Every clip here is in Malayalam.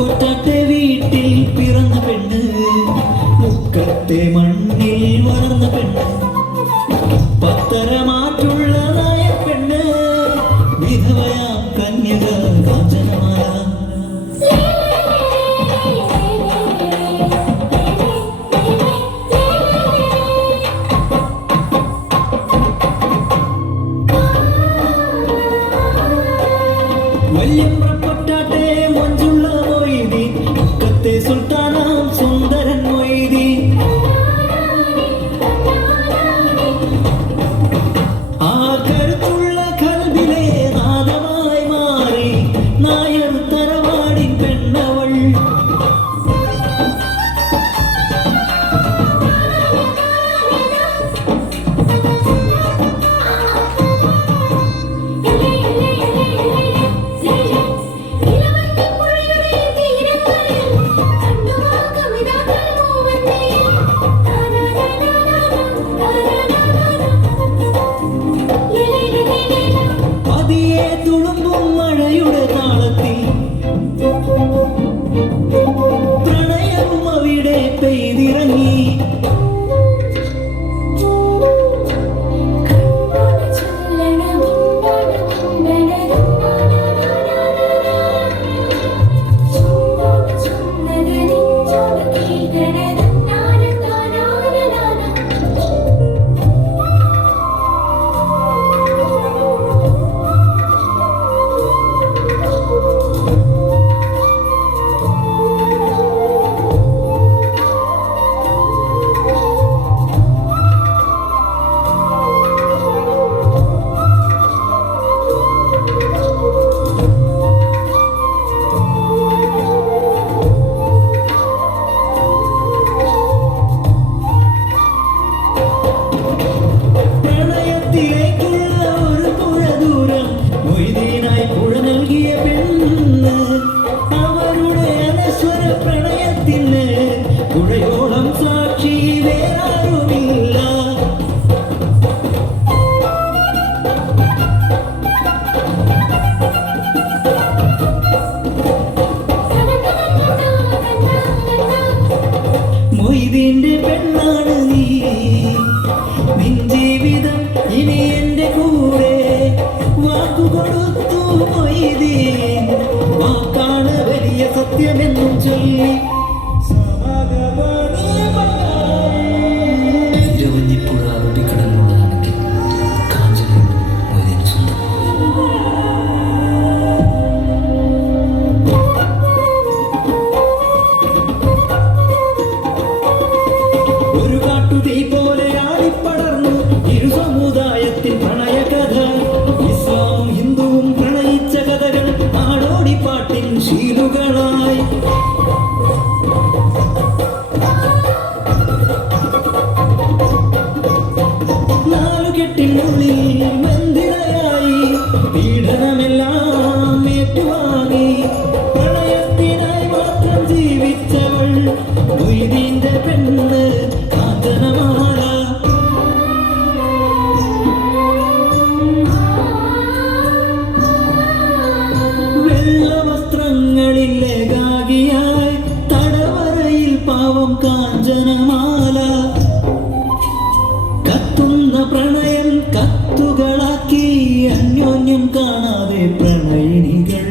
കൊറ്റാട്ടെ വീട്ടിൽ പിറന്ന പെണ്ണ്, മുക്കത്തെ മണ്ണിൽ വളർന്ന പെണ്ണ്, പത്തരമാറ്റുള്ള നായ പെണ്ണ്, വിധവയാം കന്യക കാഞ്ചനമാല. വല്യമ്പ്രപ്പൊറ്റാട്ടെ മൊഞ്ചുള്ള മൊയ്തീൻ, മുക്കത്തെ സുൽത്താനാം സുന്ദരൻ മൊയ്തീൻ. ആ കരുത്തുള്ള കൽബിലെ നാദമായി മാറി നായർ തറവാടിൻ പെണ്ണവൾ. പതിയെ തുളുമ്പും മഴയുടെ താളത്തിൽ പ്രണയവും അവിടെ പെയ്തിറങ്ങി. പ്രണയത്തിലേക്കുള്ള ഒരു പുഴ ദൂരം മൊയ്തീനായി പുഴ നൽകിയ പെണ്ണ്, അവരുടെ അനശ്വര പ്രണയത്തിന് പുഴയോളം സാക്ഷി വേറാരുമില്ല. മൊയ്തീന്റെ പെണ്ണാണ് നീ, നിൻ ജീവിതം ഇനി എന്റെ കൂടെ. വാക്കുകൊടുത്തു മൊയ്തീൻ, വാക്കാണ് വലിയ സത്യമെന്നും ചൊല്ലി. ഇരവഞ്ഞിപ്പുഴ അറബിക്കടലിനുള്ളതാണെങ്കിൽ കാഞ്ചനയുണ്ട് മൊയ്തീന് സ്വന്തം. ഒരു കാട്ടുതീ പോലെ ആളിപ്പടർന്നു ഇരു സമുദായത്തിൻ പ്രണയകഥ. ഇസ്ലാമും ഹിന്ദുവും പ്രണയിച്ച കഥകൾ നാടോടിപ്പാട്ടിൻ ശീലുകളായി. നാലുകെട്ടിനുള്ളിൽ ബന്ധിതയായി പീഡനമെല്ലാം ഏറ്റുവാങ്ങി. പ്രണയത്തിനായി മാത്രം ജീവിച്ചവൾ മൊയ്തീന്റെ പെണ്ണ് കാഞ്ചനമാല. വെള്ളവസ്ത്രങ്ങളിലെ ഗാഗിയായി തടവറയിൽ പാവം കാഞ്ചനമാല. കത്തുന്ന പ്രണയം കത്തുകളാക്കി അന്യോന്യം കാണാതെ പ്രണയിനികൾ.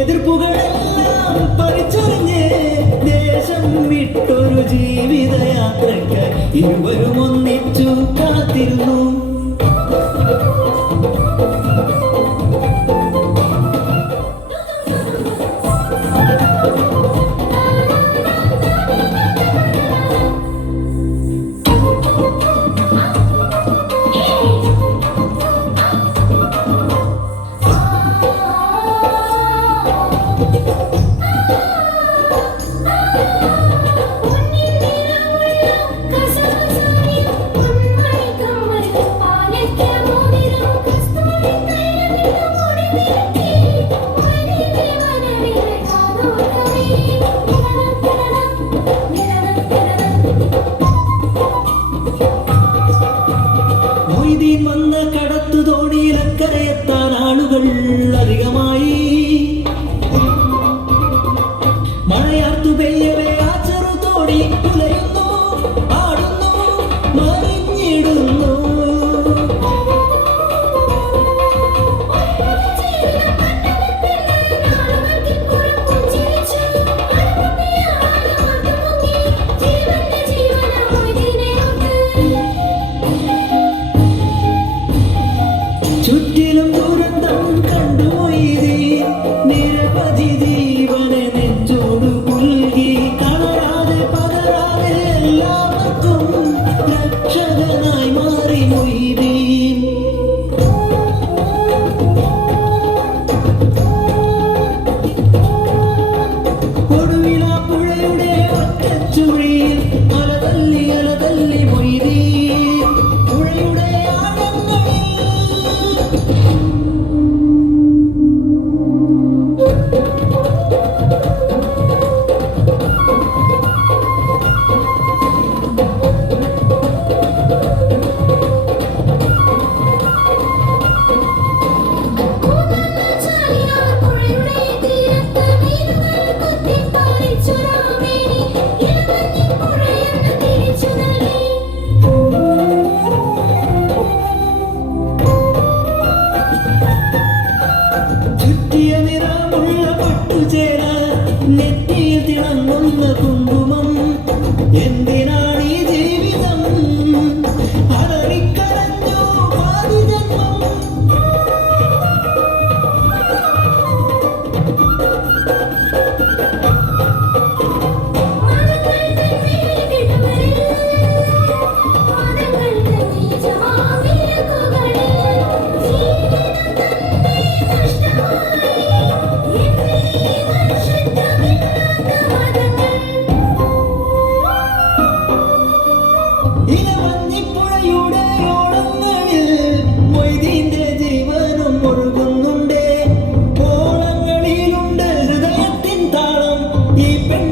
എതിർപ്പുകളെല്ലാം പറിച്ചറിഞ്ഞ് ദേശം വിട്ടൊരു ജീവിതയാത്രയ്ക്ക് ഇരുവരും ഒന്നിച്ചു കാത്തിരുന്നു. പെയ്യവേ ആ ചെറുതോടി ഉലയുന്നു, ആടുന്നു, മറിഞ്ഞിടുന്നു. ചുറ്റിലും ദുരന്തം കണ്ടു മൊയ്തീൻ, നിരവധി ജീവനെ നെഞ്ചോട് പുൽകി. തളരാതെ പതരാതെ എല്ലാവർക്കും രക്ഷകനായി മാറി മൊയ്തീൻ. ഒടുവിൽ ആ പുഴയുടെ ഒറ്റച്ചുഴിയിൽ അലതല്ലി അലതല്ലി മൊയ്തീൻ. പുഴയുടെ ആഴങ്ങളിൽ ചുറ്റിയ നിറമുള്ള പട്ടുചേല, നെറ്റിയിൽ തിളങ്ങുന്ന കുങ്കുമം. എന്തിനാണ് ഈ ജീവിതം? അലറിക്കരഞ്ഞു പാതി ജന്മം. ഇലവഞ്ഞിപ്പുഴയുടെ ഓളങ്ങളിൽ മൊയ്തീന്റെ ജീവനും ഒഴുകുന്നുണ്ട്. ഓളങ്ങളിലുണ്ട് ഹൃദയത്തിൻ താളം. ഈ പെൺ